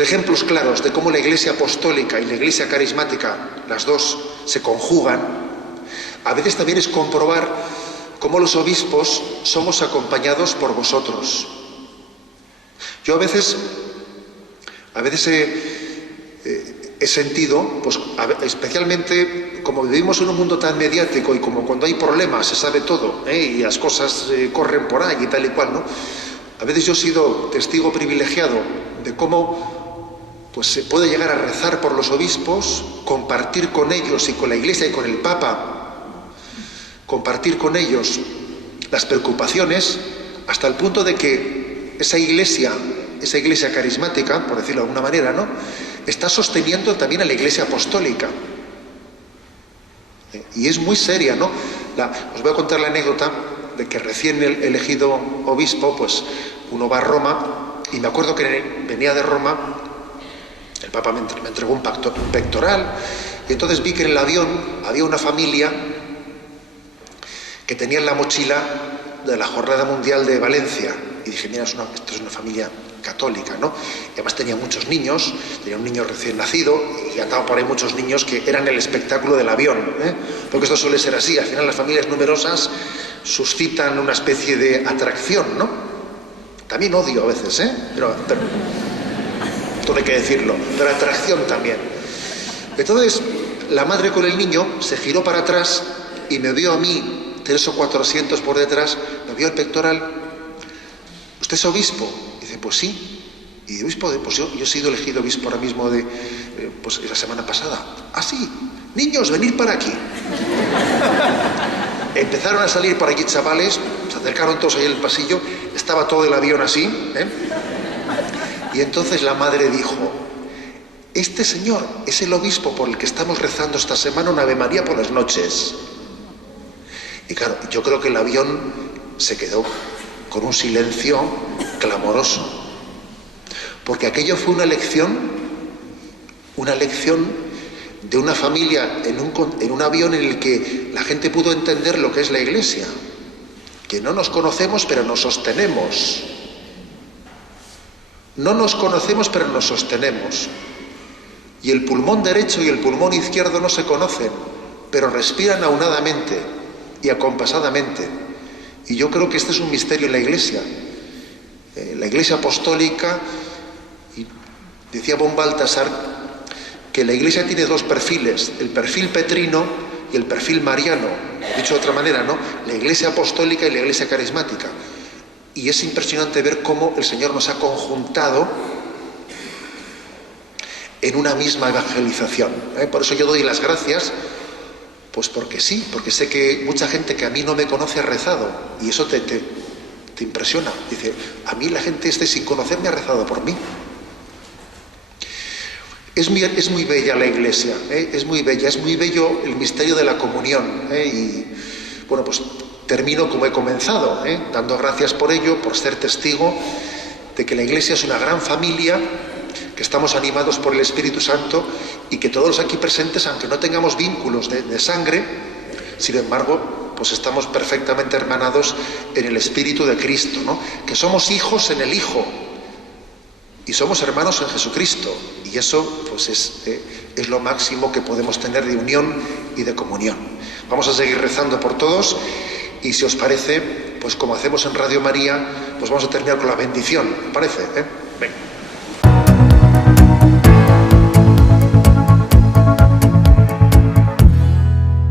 ejemplos claros de cómo la Iglesia apostólica y la Iglesia carismática, las dos se conjugan, a veces también es comprobar cómo los obispos somos acompañados por vosotros. Yo a veces he sentido, pues especialmente como vivimos en un mundo tan mediático y como cuando hay problemas se sabe todo, y las cosas corren por ahí y tal y cual, ¿no? A veces yo he sido testigo privilegiado de cómo pues se puede llegar a rezar por los obispos, compartir con ellos y con la Iglesia y con el Papa, compartir con ellos las preocupaciones, hasta el punto de que esa iglesia carismática, por decirlo de alguna manera, ¿no?, está sosteniendo también a la Iglesia apostólica. Y es muy seria, ¿no? Os voy a contar la anécdota de que recién elegido obispo, pues uno va a Roma, y me acuerdo que venía de Roma, el Papa me entregó un pectoral, y entonces vi que en el avión había una familia que tenía en la mochila de la Jornada Mundial de Valencia, y dije, mira, esto es una familia católica, ¿no? Y además tenía muchos niños, tenía un niño recién nacido, y andaban por ahí muchos niños que eran el espectáculo del avión, porque esto suele ser así, al final las familias numerosas suscitan una especie de atracción, ¿no? También odio a veces, pero todo hay que decirlo, pero atracción también. Entonces, la madre con el niño se giró para atrás y me vio a mí 3 o 4 asientos por detrás, me vio el pectoral. ¿Usted es obispo? Y dice, pues sí. Y dice, obispo, pues yo he sido elegido obispo ahora mismo pues la semana pasada. Ah, sí. Niños, venid para aquí. Empezaron a salir por allí chavales, se acercaron todos ahí en el pasillo, estaba todo el avión así, y entonces la madre dijo, este señor es el obispo por el que estamos rezando esta semana una Ave María por las noches. Y claro, yo creo que el avión se quedó con un silencio clamoroso, porque aquello fue una lección de una familia en un avión en el que la gente pudo entender lo que es la Iglesia, que no nos conocemos pero nos sostenemos, no nos conocemos pero nos sostenemos, y el pulmón derecho y el pulmón izquierdo no se conocen, pero respiran aunadamente y acompasadamente. Y yo creo que este es un misterio en la Iglesia apostólica. Y decía von Balthasar que la Iglesia tiene dos perfiles, el perfil petrino y el perfil mariano. Dicho de otra manera, ¿no? La Iglesia apostólica y la Iglesia carismática. Y es impresionante ver cómo el Señor nos ha conjuntado en una misma evangelización. Por eso yo doy las gracias, pues porque sí, porque sé que mucha gente que a mí no me conoce ha rezado, y eso te impresiona. Dice, a mí la gente sin conocerme ha rezado por mí. Es muy bella la Iglesia, es muy bella, es muy bello el misterio de la comunión. Y bueno, pues termino como he comenzado, dando gracias por ello, por ser testigo de que la Iglesia es una gran familia, que estamos animados por el Espíritu Santo y que todos los aquí presentes, aunque no tengamos vínculos de sangre, sin embargo, pues estamos perfectamente hermanados en el Espíritu de Cristo, ¿no? Que somos hijos en el Hijo y somos hermanos en Jesucristo, y eso pues es lo máximo que podemos tener de unión y de comunión. Vamos a seguir rezando por todos, y si os parece, pues como hacemos en Radio María, pues vamos a terminar con la bendición, ¿os parece? Venga.